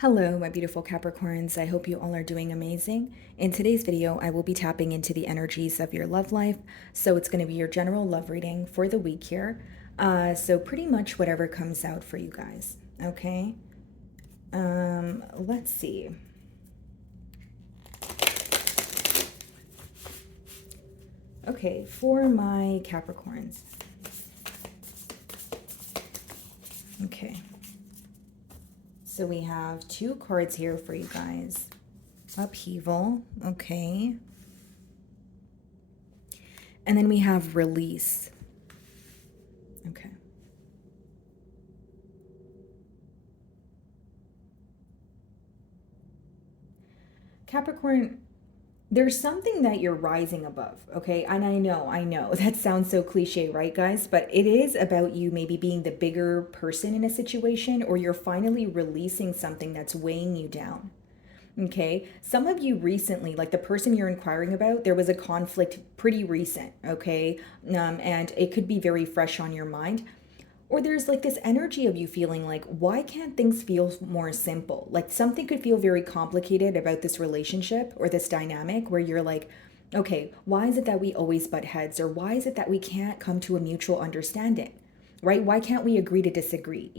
Hello, my beautiful Capricorns. I hope you all are doing amazing. In today's video, I will be tapping into the energies of your love life. So it's going to be your general love reading for the week here. So pretty much whatever comes out for you guys. Okay. Let's see. Okay, for my Capricorns. Okay. So we have two cards here for you guys. Upheaval, okay. And then we have release. Okay. Capricorn, there's something that you're rising above, okay? And I know, that sounds so cliche, right, guys? But it is about you maybe being the bigger person in a situation, or you're finally releasing something that's weighing you down. Okay, some of you recently, like the person you're inquiring about, there was a conflict pretty recent, okay? And it could be very fresh on your mind. Or there's like this energy of you feeling like, why can't things feel more simple? Like something could feel very complicated about this relationship or this dynamic where you're like, okay, why is it that we always butt heads? Or why is it that we can't come to a mutual understanding? Right? Why can't we agree to disagree?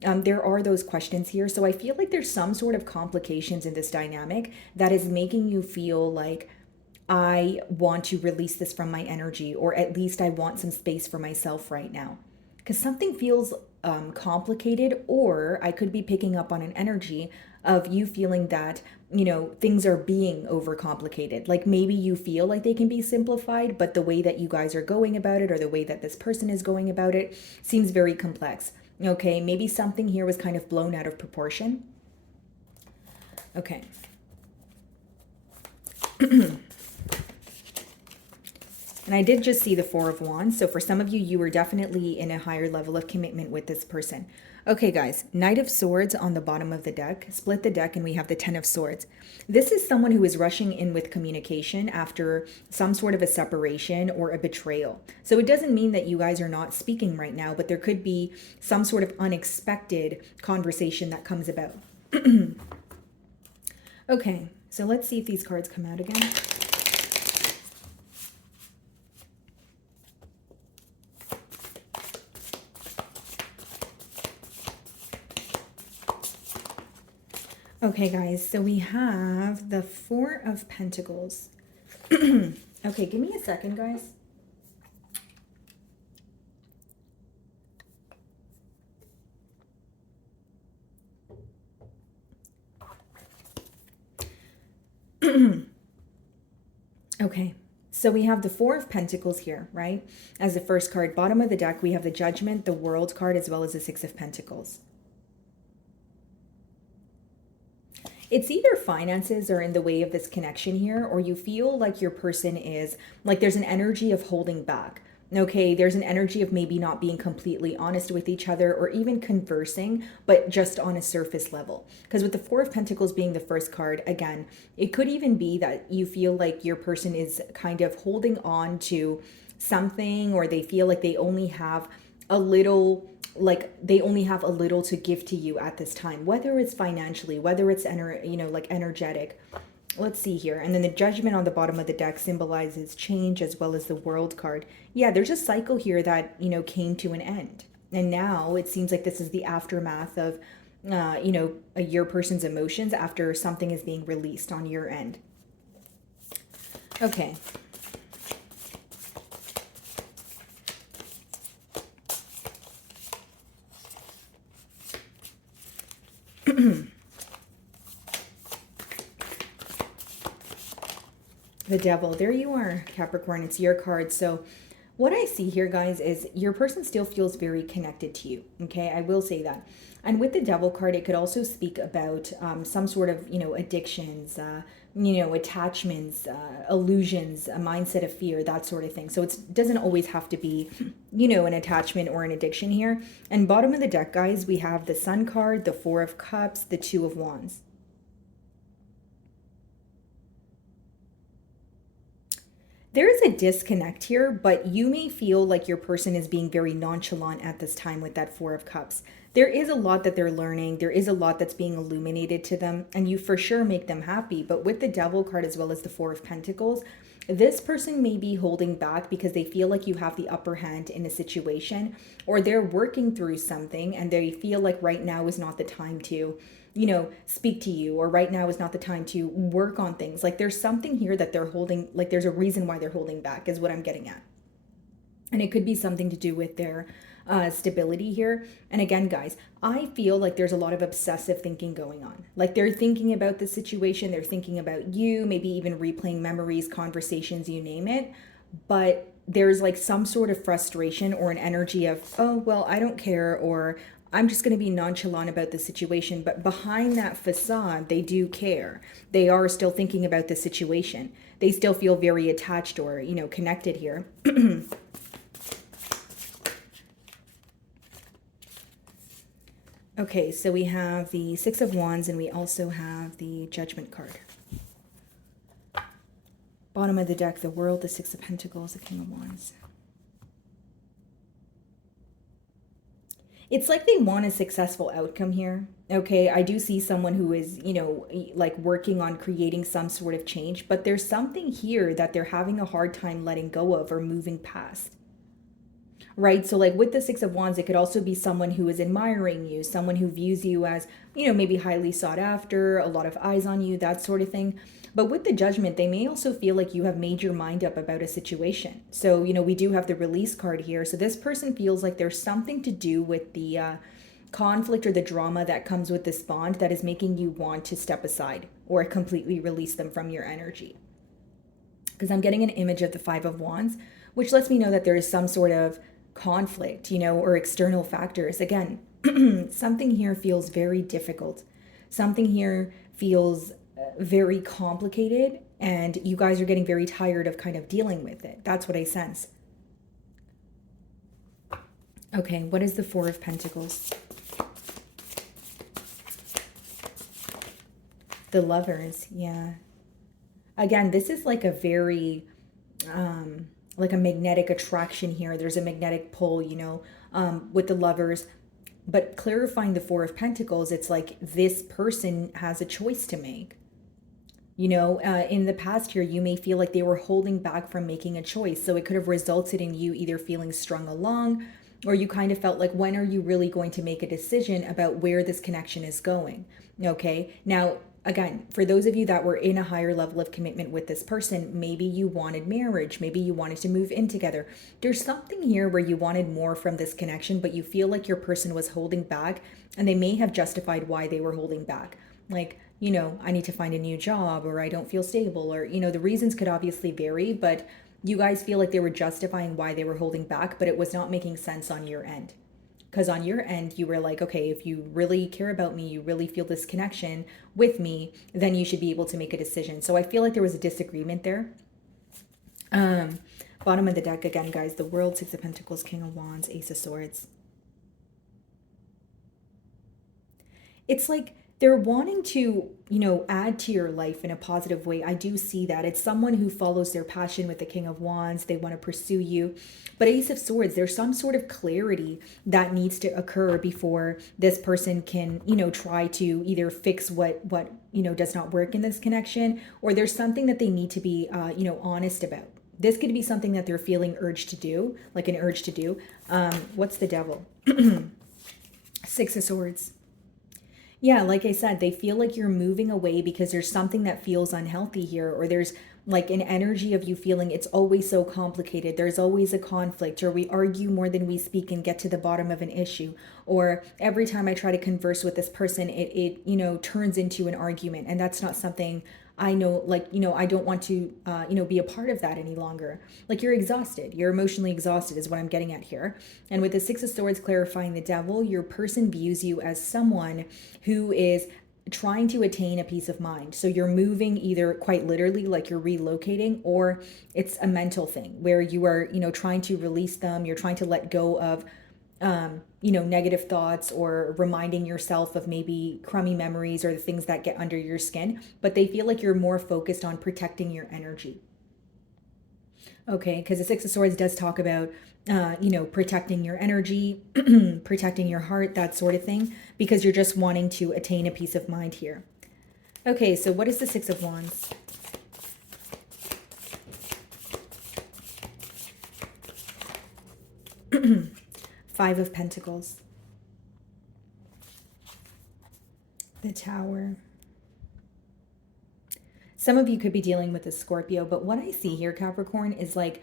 There are those questions here. So I feel like there's some sort of complications in this dynamic that is making you feel like, I want to release this from my energy, or at least I want some space for myself right now. Because something feels complicated, or I could be picking up on an energy of you feeling that, things are being overcomplicated. Like maybe you feel like they can be simplified, but the way that you guys are going about it, or the way that this person is going about it, seems very complex. Okay, maybe something here was kind of blown out of proportion. Okay. And I did just see the Four of Wands. So for some of you, you were definitely in a higher level of commitment with this person. Okay, guys, Knight of Swords on the bottom of the deck. Split the deck and we have the Ten of Swords. This is someone who is rushing in with communication after some sort of a separation or a betrayal. So it doesn't mean that you guys are not speaking right now, but there could be some sort of unexpected conversation that comes about. Okay, so let's see if these cards come out again. Okay, guys, so we have the Four of Pentacles. Okay, give me a second, guys. Okay, so we have the Four of Pentacles here, right? As the first card. Bottom of the deck, we have the Judgment, the World card, as well as the Six of Pentacles. It's either finances are in the way of this connection here, or you feel like your person is, like there's an energy of holding back. Okay, there's an energy of maybe not being completely honest with each other, or even conversing, but just on a surface level. Because with the Four of Pentacles being the first card, again, it could even be that you feel like your person is kind of holding on to something, or they feel like they only have a little, like they only have a little to give to you at this time, whether it's financially, whether it's like energetic. Let's see here. And then the Judgment on the bottom of the deck symbolizes change, as well as the World card. Yeah, there's a cycle here that, came to an end. And now it seems like this is the aftermath of, your person's emotions after something is being released on your end. Okay. The Devil. There you are, Capricorn. It's your card. So what I see here, guys, is your person still feels very connected to you. Okay, I will say that. And with the Devil card, it could also speak about some sort of, addictions, attachments, illusions, a mindset of fear, that sort of thing. So it doesn't always have to be, an attachment or an addiction here. And bottom of the deck, guys, we have the Sun card, the Four of Cups, the Two of Wands. There is a disconnect here, but you may feel like your person is being very nonchalant at this time with that Four of Cups. There is a lot that they're learning. There is a lot that's being illuminated to them, and you for sure make them happy. But with the Devil card as well as the Four of Pentacles, this person may be holding back because they feel like you have the upper hand in a situation, or they're working through something and they feel like right now is not the time to speak to you, or right now is not the time to work on things. Like there's something here that they're holding, like there's a reason why they're holding back, is what I'm getting at. And it could be something to do with their stability here. And again, guys, I feel like there's a lot of obsessive thinking going on. Like they're thinking about the situation, they're thinking about you, maybe even replaying memories, conversations, you name it. But there's like some sort of frustration or an energy of, oh, well, I don't care, or I'm just going to be nonchalant about the situation. But behind that facade, they do care. They are still thinking about the situation. They still feel very attached or, connected here. Okay, so we have the Six of Wands and we also have the Judgment card. Bottom of the deck, the World, the Six of Pentacles, the King of Wands. It's like they want a successful outcome here. Okay, I do see someone who is, like working on creating some sort of change, but there's something here that they're having a hard time letting go of or moving past. Right? So like with the Six of Wands, it could also be someone who is admiring you, someone who views you as, maybe highly sought after, a lot of eyes on you, that sort of thing. But with the Judgment, they may also feel like you have made your mind up about a situation. So, we do have the Release card here. So this person feels like there's something to do with the conflict or the drama that comes with this bond that is making you want to step aside or completely release them from your energy. Because I'm getting an image of the Five of Wands, which lets me know that there is some sort of conflict, or external factors. Again, something here feels very difficult. Something here feels very complicated, and you guys are getting very tired of kind of dealing with it. That's what I sense. Okay, what is the Four of Pentacles? The Lovers, yeah. Again, this is like a very like a magnetic attraction here. There's a magnetic pull, with the Lovers. But clarifying the Four of Pentacles, it's like this person has a choice to make. In the past here, you may feel like they were holding back from making a choice. So it could have resulted in you either feeling strung along, or you kind of felt like, when are you really going to make a decision about where this connection is going? Okay. Now, again, for those of you that were in a higher level of commitment with this person, maybe you wanted marriage, maybe you wanted to move in together. There's something here where you wanted more from this connection, but you feel like your person was holding back, and they may have justified why they were holding back. Like, I need to find a new job, or I don't feel stable, or, the reasons could obviously vary, but you guys feel like they were justifying why they were holding back, but it was not making sense on your end. Because on your end, you were like, okay, if you really care about me, you really feel this connection with me, then you should be able to make a decision. So I feel like there was a disagreement there. Bottom of the deck again, guys, the World, Six of Pentacles, King of Wands, Ace of Swords. It's like they're wanting to, add to your life in a positive way. I do see that. It's someone who follows their passion with the King of Wands. They want to pursue you. But Ace of Swords, there's some sort of clarity that needs to occur before this person can, try to either fix what does not work in this connection, or there's something that they need to be, honest about. This could be something that they're feeling urge to do, like an urge to do. What's the Devil? Six of Swords. Yeah, like I said, they feel like you're moving away because there's something that feels unhealthy here, or there's like an energy of you feeling it's always so complicated. There's always a conflict, or we argue more than we speak and get to the bottom of an issue. Or every time I try to converse with this person, it turns into an argument. And that's not something I know, like, I don't want to, be a part of that any longer. Like, you're exhausted. You're emotionally exhausted is what I'm getting at here. And with the Six of Swords clarifying the Devil, your person views you as someone who is trying to attain a peace of mind. So you're moving either quite literally, like you're relocating, or it's a mental thing where you are, trying to release them. You're trying to let go of negative thoughts, or reminding yourself of maybe crummy memories or the things that get under your skin, but they feel like you're more focused on protecting your energy. Okay, because the Six of Swords does talk about, protecting your energy, protecting your heart, that sort of thing, because you're just wanting to attain a peace of mind here. Okay, so what is the Six of Wands? Five of Pentacles. The Tower. Some of you could be dealing with a Scorpio, but what I see here, Capricorn, is like,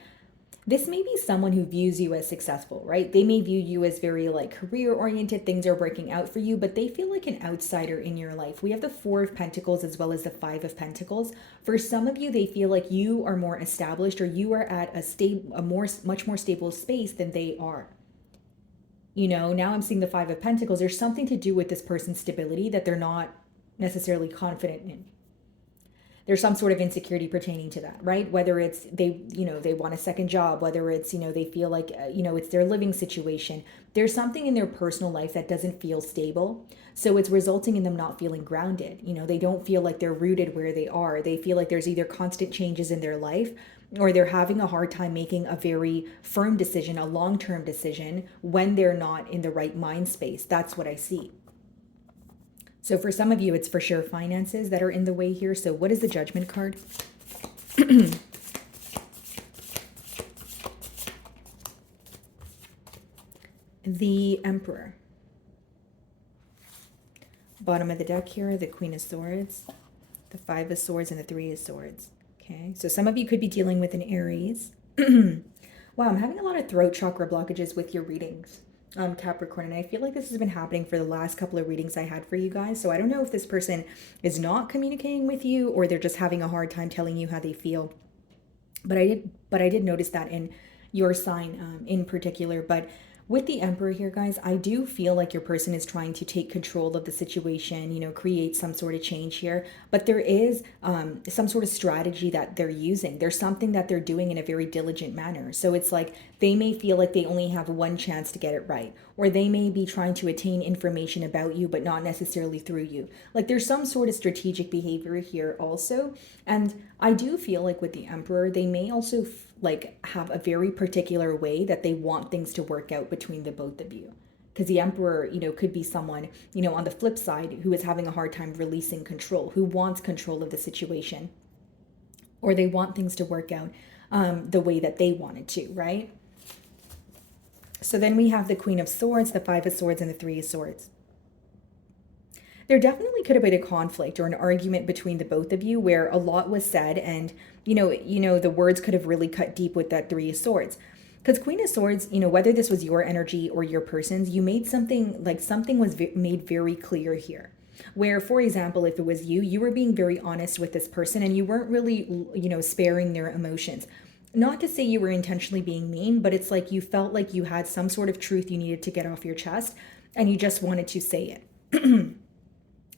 this may be someone who views you as successful, right? They may view you as very like career oriented, things are working out for you, but they feel like an outsider in your life. We have the Four of Pentacles as well as the Five of Pentacles. For some of you, they feel like you are more established, or you are at much more stable space than they are. Now I'm seeing the Five of Pentacles. There's something to do with this person's stability that they're not necessarily confident in. There's some sort of insecurity pertaining to that, right? Whether it's they want a second job, whether it's, they feel like, it's their living situation. There's something in their personal life that doesn't feel stable. So it's resulting in them not feeling grounded. They don't feel like they're rooted where they are. They feel like there's either constant changes in their life, or they're having a hard time making a very firm decision, a long-term decision, when they're not in the right mind space. That's what I see. So for some of you, it's for sure finances that are in the way here. So what is the Judgment card? The Emperor. Bottom of the deck here, the Queen of Swords, the Five of Swords, and the Three of Swords. Okay, so some of you could be dealing with an Aries. Wow, I'm having a lot of throat chakra blockages with your readings. Capricorn, and I feel like this has been happening for the last couple of readings I had for you guys. So I don't know if this person is not communicating with you, or they're just having a hard time telling you how they feel. But I did notice that in your sign in particular. But with the Emperor here, guys, I do feel like your person is trying to take control of the situation, create some sort of change here. But there is some sort of strategy that they're using. There's something that they're doing in a very diligent manner. So it's like they may feel like they only have one chance to get it right. Or they may be trying to attain information about you, but not necessarily through you. Like there's some sort of strategic behavior here also. And I do feel like with the Emperor, they may also have a very particular way that they want things to work out between the both of you. Because the Emperor, could be someone, on the flip side, who is having a hard time releasing control, who wants control of the situation, or they want things to work out the way that they wanted to, right? So then we have the Queen of Swords, the Five of Swords, and the Three of Swords. There definitely could have been a conflict or an argument between the both of you where a lot was said, and the words could have really cut deep with that Three of Swords. Because Queen of Swords, whether this was your energy or your person's, you made something was made very clear here. Where, for example, if it was you were being very honest with this person, and you weren't really, sparing their emotions. Not to say you were intentionally being mean, but it's like you felt like you had some sort of truth you needed to get off your chest, and you just wanted to say it.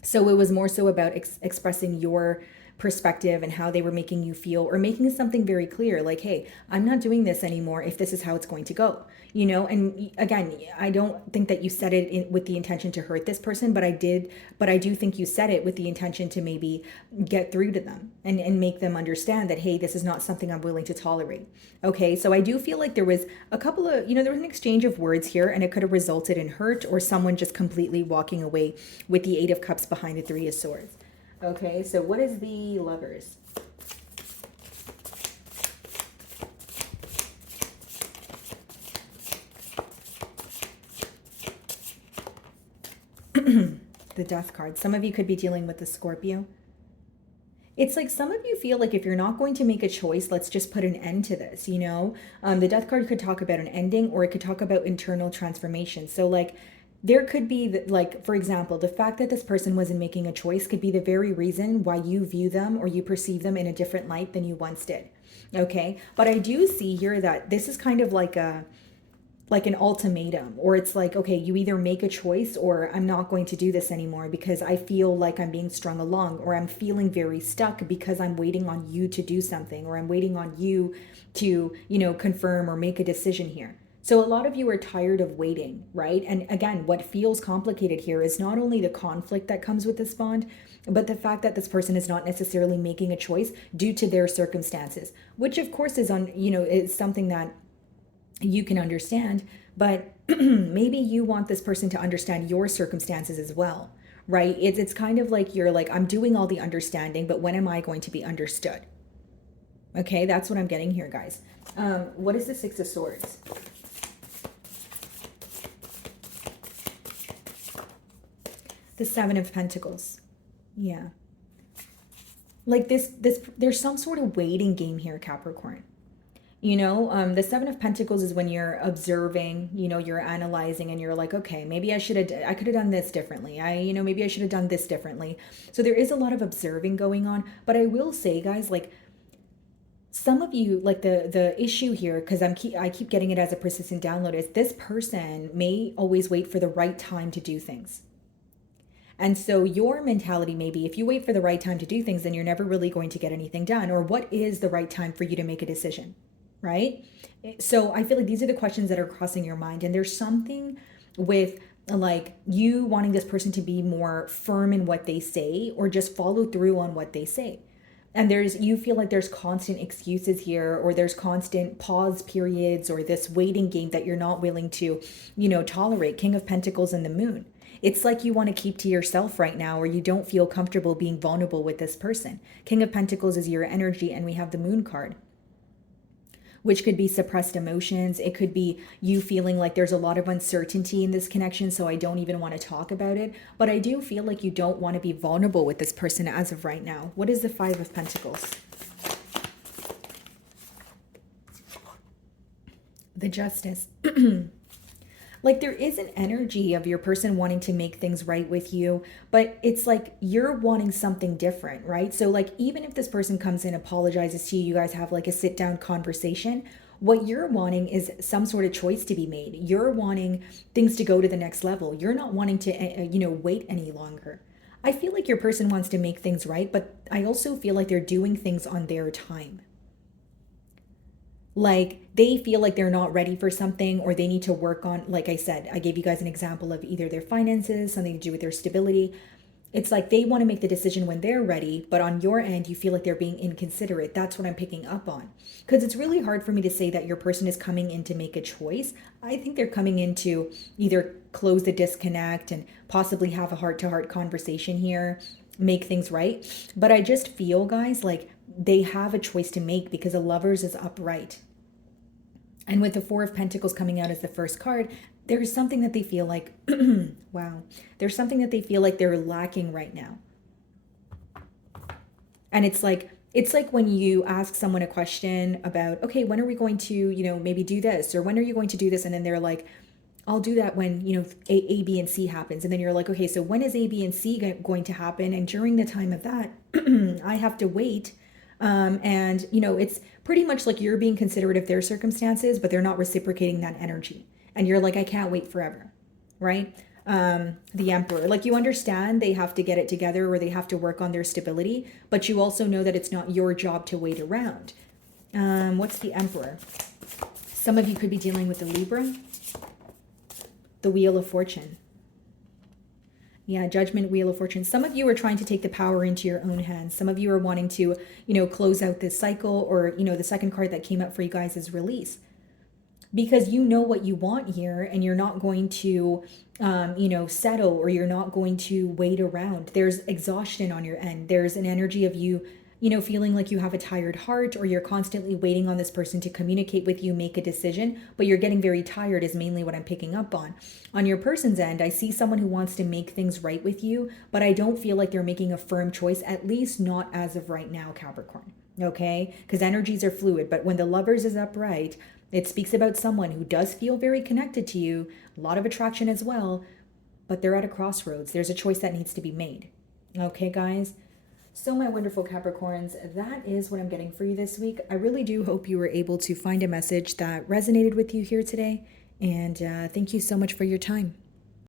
So it was more so about expressing your perspective and how they were making you feel, or making something very clear, like, hey, I'm not doing this anymore if this is how it's going to go, and again, I don't think that you said it with the intention to hurt this person, but I do think you said it with the intention to maybe get through to them and make them understand that, hey, this is not something I'm willing to tolerate. Okay, so I do feel like there was a couple of, there was an exchange of words here, and it could have resulted in hurt, or someone just completely walking away with the Eight of Cups behind the Three of Swords. Okay, so what is the Lovers? The Death card. Some of you could be dealing with the Scorpio. It's like some of you feel like if you're not going to make a choice, let's just put an end to this, The Death card could talk about an ending, or it could talk about internal transformation. So like, there could be, for example, the fact that this person wasn't making a choice could be the very reason why you view them, or you perceive them in a different light than you once did. Okay, but I do see here that this is kind of like an ultimatum, or it's like, okay, you either make a choice, or I'm not going to do this anymore because I feel like I'm being strung along, or I'm feeling very stuck because I'm waiting on you to do something, or I'm waiting on you to, confirm or make a decision here. So a lot of you are tired of waiting, right? And again, what feels complicated here is not only the conflict that comes with this bond, but the fact that this person is not necessarily making a choice due to their circumstances, which of course is is something that you can understand, but maybe you want this person to understand your circumstances as well, right? It's kind of like you're like, I'm doing all the understanding, but when am I going to be understood? Okay, that's what I'm getting here, guys. What is the Six of Swords? The Seven of Pentacles. Yeah. Like there's some sort of waiting game here, Capricorn. The Seven of Pentacles is when you're observing, you're analyzing and you're like, okay, maybe I could have done this differently. Maybe I should have done this differently. So there is a lot of observing going on. But I will say, guys, like some of you, like the issue here, because I keep getting it as a persistent download, is this person may always wait for the right time to do things. And so your mentality may be, if you wait for the right time to do things, then you're never really going to get anything done. Or what is the right time for you to make a decision? Right? So I feel like these are the questions that are crossing your mind. And there's something with like you wanting this person to be more firm in what they say or just follow through on what they say. And you feel like there's constant excuses here, or there's constant pause periods, or this waiting game that you're not willing to, tolerate. King of Pentacles and the Moon. It's like you want to keep to yourself right now, or you don't feel comfortable being vulnerable with this person. King of Pentacles is your energy, and we have the Moon card, which could be suppressed emotions. It could be you feeling like there's a lot of uncertainty in this connection, so I don't even want to talk about it. But I do feel like you don't want to be vulnerable with this person as of right now. What is the Five of Pentacles? The Justice. Like there is an energy of your person wanting to make things right with you, but it's like you're wanting something different, right? So like even if this person comes in, apologizes to you, you guys have like a sit down conversation, what you're wanting is some sort of choice to be made. You're wanting things to go to the next level. You're not wanting to, wait any longer. I feel like your person wants to make things right, but I also feel like they're doing things on their time. Like they feel like they're not ready for something, or they need to work on, like I said, I gave you guys an example of either their finances, something to do with their stability. It's like they want to make the decision when they're ready, but on your end, you feel like they're being inconsiderate. That's what I'm picking up on. Because it's really hard for me to say that your person is coming in to make a choice. I think they're coming in to either close the disconnect and possibly have a heart-to-heart conversation here, make things right. But I just feel, guys, like they have a choice to make because the Lovers is upright. And with the Four of Pentacles coming out as the first card, there's something that they feel like, wow, there's something that they feel like they're lacking right now. And it's like when you ask someone a question about, okay, when are we going to, maybe do this? Or when are you going to do this? And then they're like, I'll do that when, A, B, and C happens. And then you're like, okay, so when is A, B, and C going to happen? And during the time of that, I have to wait. And, it's pretty much like you're being considerate of their circumstances, but they're not reciprocating that energy. And you're like, I can't wait forever, right? The Emperor, like you understand they have to get it together, or they have to work on their stability, but you also know that it's not your job to wait around. What's the Emperor? Some of you could be dealing with the Libra, the Wheel of Fortune. Yeah, Judgment, Wheel of Fortune. Some of you are trying to take the power into your own hands. Some of you are wanting to, close out this cycle, or, the second card that came up for you guys is Release. Because you know what you want here, and you're not going to, settle, or you're not going to wait around. There's exhaustion on your end. There's an energy of you, feeling like you have a tired heart, or you're constantly waiting on this person to communicate with you, make a decision, but you're getting very tired is mainly what I'm picking up on. On your person's end, I see someone who wants to make things right with you, but I don't feel like they're making a firm choice, at least not as of right now, Capricorn. Okay? Because energies are fluid, but when the Lovers is upright, it speaks about someone who does feel very connected to you, a lot of attraction as well, but they're at a crossroads. There's a choice that needs to be made. Okay, guys? So my wonderful Capricorns, that is what I'm getting for you this week. I really do hope you were able to find a message that resonated with you here today. And thank you so much for your time.